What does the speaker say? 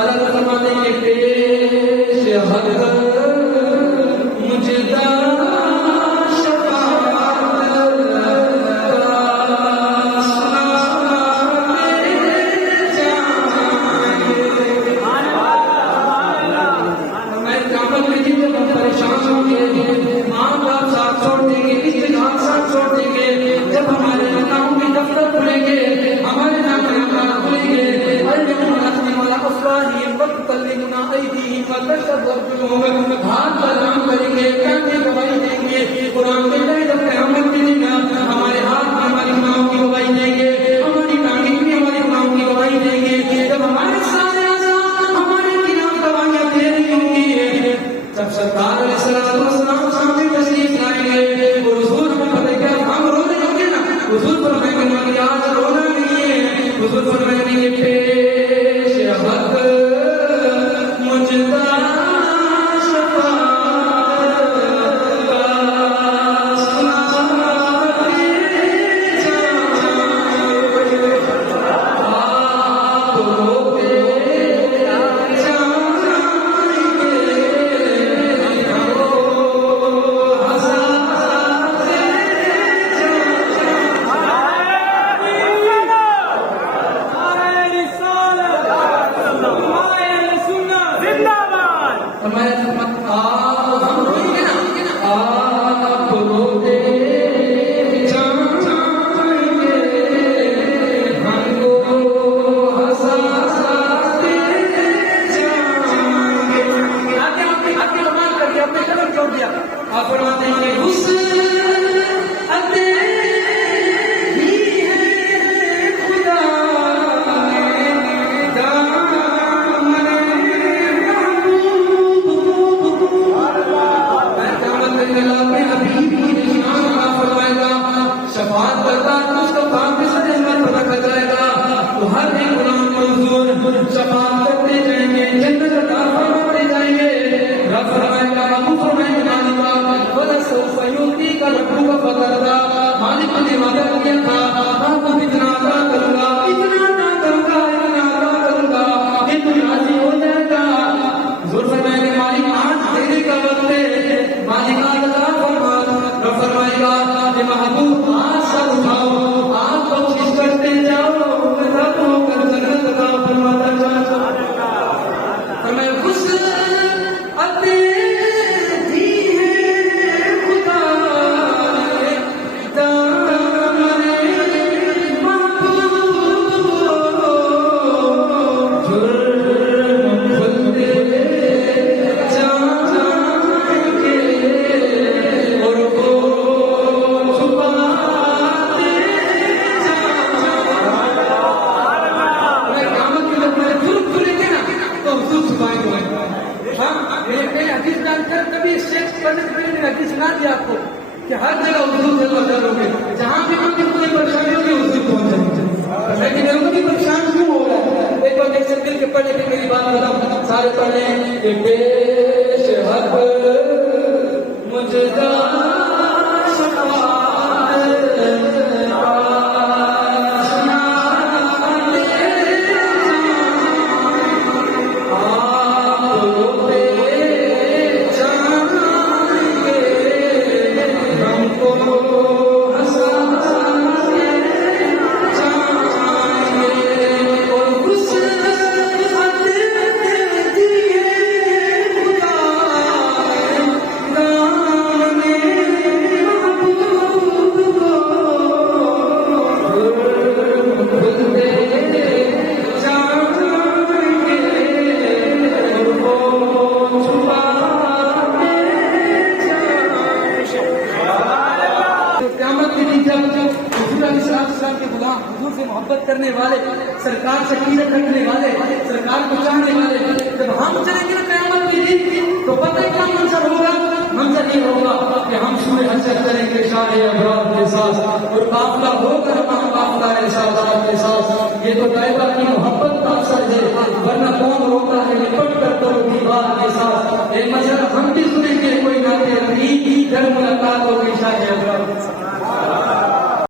अल्लाह फरमाते हैं पेश हक मुझदा हाथ बदनाम करेंगे, कांधे गवाही देंगे, कुरान के तहत क़यामत के दिन हमारे हाथ में हमारी गुनाहों की गवाही देंगे, हमारी टांगें भी हमारी गुनाहों की गवाही देंगे। जब हमारे सारे आज़ा हमारे खिलाफ गवाहियां दे रही होंगी, जब सरकार अलैहिस्सलाम सामने तशरीफ लाएंगे और हुजूर हमें पता है हम रो रहे होंगे ना, हुजूर फरमाएंगे आज रोना नहीं है, हुजूर फरमाएंगे पेश हक मुझदा कि हर जगह हुजूर जल्ला करोगे, जहां भी कोई परेशानी होगी हुजूर पहुंच जाएंगे। लेकिन लोगों की परेशान क्यों हो रहा है? एक बार देख सकते हैं कि पढ़ने की मेरी बात बताऊं, सारे पढ़े कि पेश हक मुझदा मोहब्बत करने वाले, सरकार से कीमत रखने वाले, सरकार को चाहने वाले, जब हम चलेंगे ना क़यामत के दिन, तो पता है क्या मंजर होगा? मंजर ये होगा कि हम सूर्य हशर करेंगे शाहे अबरार के साथ, और काफिला होकर हम काफिला है सादात के साथ। ये तो तैयबा की मोहब्बत का असर है, वरना कौन रोता है लिपट कर तो दीवार के साथ। एक मंजर हम भी सुनेंगे कोई नाते अमीर, जब मुलाकात